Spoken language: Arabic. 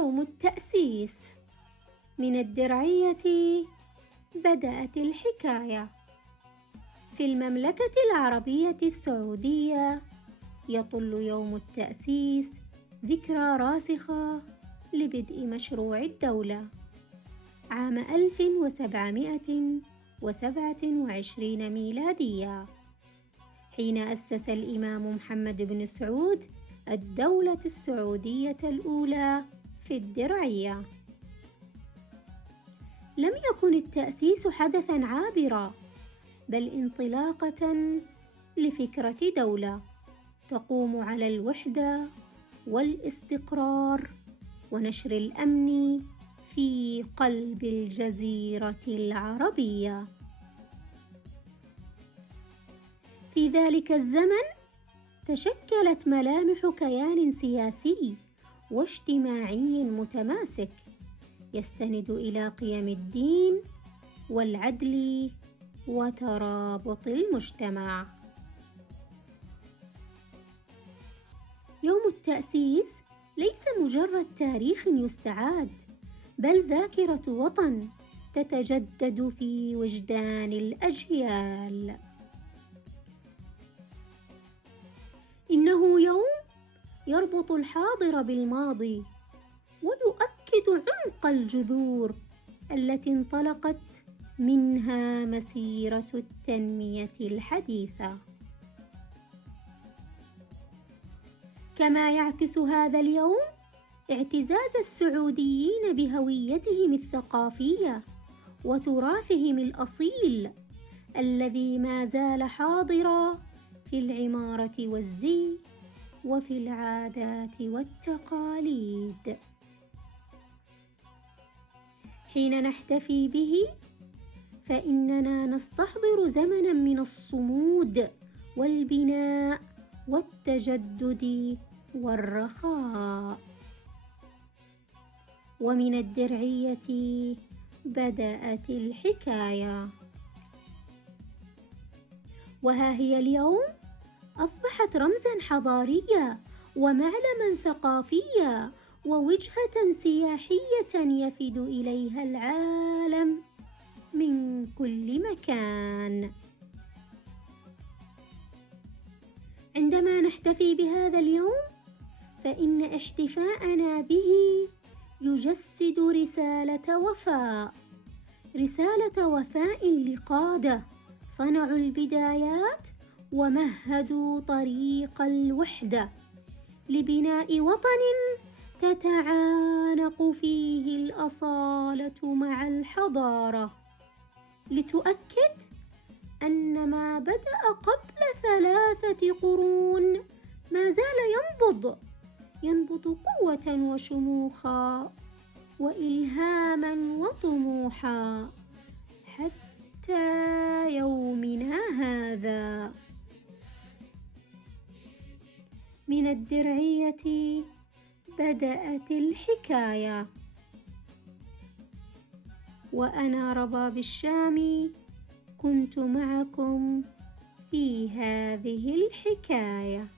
يوم التأسيس. من الدرعية بدأت الحكاية. في المملكة العربية السعودية يطل يوم التأسيس ذكرى راسخة لبدء مشروع الدولة عام 1727 ميلادية، حين أسس الإمام محمد بن سعود الدولة السعودية الأولى في الدرعية. لم يكن التأسيس حدثاً عابراً، بل انطلاقة لفكرة دولة تقوم على الوحدة والاستقرار ونشر الأمن في قلب الجزيرة العربية. في ذلك الزمن تشكلت ملامح كيان سياسي واجتماعي متماسك يستند إلى قيم الدين والعدل وترابط المجتمع. يوم التأسيس ليس مجرد تاريخ يستعاد، بل ذاكرة وطن تتجدد في وجدان الأجيال. إنه يوم يربط الحاضر بالماضي ويؤكد عمق الجذور التي انطلقت منها مسيرة التنمية الحديثة. كما يعكس هذا اليوم اعتزاز السعوديين بهويتهم الثقافية وتراثهم الأصيل الذي ما زال حاضراً في العمارة والزي وفي العادات والتقاليد. حين نحتفي به فإننا نستحضر زمناً من الصمود والبناء والتجدد والرخاء. ومن الدرعية بدأت الحكاية، وها هي اليوم أصبحت رمزاً حضارياً ومعلماً ثقافياً ووجهة سياحية يفد إليها العالم من كل مكان. عندما نحتفي بهذا اليوم فإن احتفاءنا به يجسد رسالة وفاء لقادة صنعوا البدايات ومهدوا طريق الوحدة لبناء وطن تتعانق فيه الأصالة مع الحضارة، لتؤكد أن ما بدأ قبل 3 قرون ما زال ينبض قوة وشموخا وإلهاما وطموحا حتى يومنا هذا. من الدرعية بدأت الحكاية، وأنا رباب الشامي كنت معكم في هذه الحكاية.